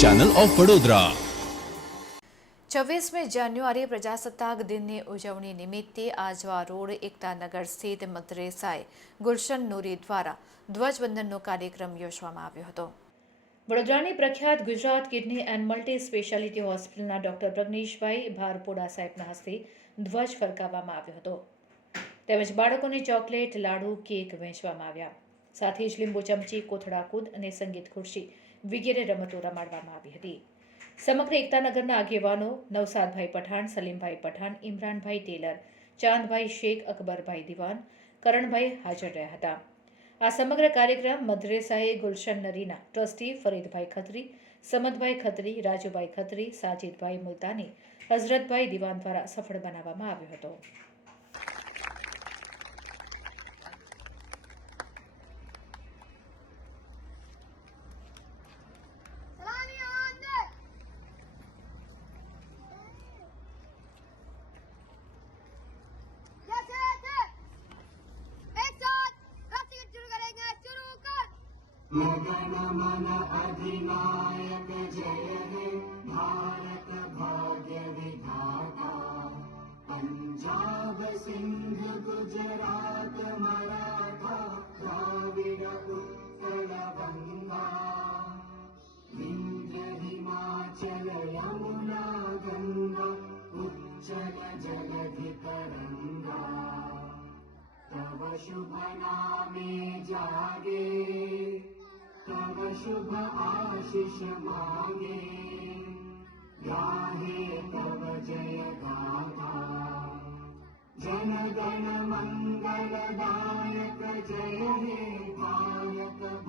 Channel of Vadodara છવ્વીસમી જાન્યુઆરી પ્રજાસત્તાક દિનની ઉજવણી નિમિત્તે આજવા રોડ એકતાનગર સ્થિત મદ્રેસાએ ગુલશન નૂરી દ્વારા ધ્વજવંદનનો કાર્યક્રમ યોજવામાં આવ્યો હતો. વડોદરાની પ્રખ્યાત Gujarat kidney and multi speciality હોસ્પિટલના ડોક્ટર પ્રજ્ઞેશભાઈ ભારપોડા સાહેબના હસ્તે ધ્વજ ફરકાવવામાં આવ્યો હતો. તેમજ બાળકોને ચોકલેટ લાડુ કેક વહેંચવામાં આવ્યા. સાથે જ લીંબુ ચમચી કોથળાકૂદ અને સંગીત ખુરશી વગેરે રમતો રમાડવામાં આવી હતી. સમગ્ર એકતાનગરના આગેવાનો નવસાદભાઈ પઠાણ, સલીમભાઈ પઠાણ, ઇમરાનભાઈ ટેલર, ચાંદભાઈ શેખ, અકબરભાઈ દિવાન, કરણભાઈ હાજર રહ્યા હતા. આ સમગ્ર કાર્યક્રમ મદ્રેસાએ ગુલશન નરીના ટ્રસ્ટી ફરીદભાઈ ખત્રી, સમદભાઈ ખત્રી, રાજુભાઈ ખત્રી, સાજિદભાઈ મુલતાની, હઝરતભાઈ દિવાન દ્વારા સફળ બનાવવામાં આવ્યો હતો. गन अधिनायक जय हे भारत भाग्य विधाता पञ्जाब सिंह गुजरात मराठा द्राविड इन्द्रधिमाचलयुना गङ्गा इन्द्र हिमाचल यमुना गङ्गा उच्चल जगधि तरङ्गा तव शुभ नामे जागे शुभ आशिष मा जय गा जन गण मङ्गल गायक जय हे गायक।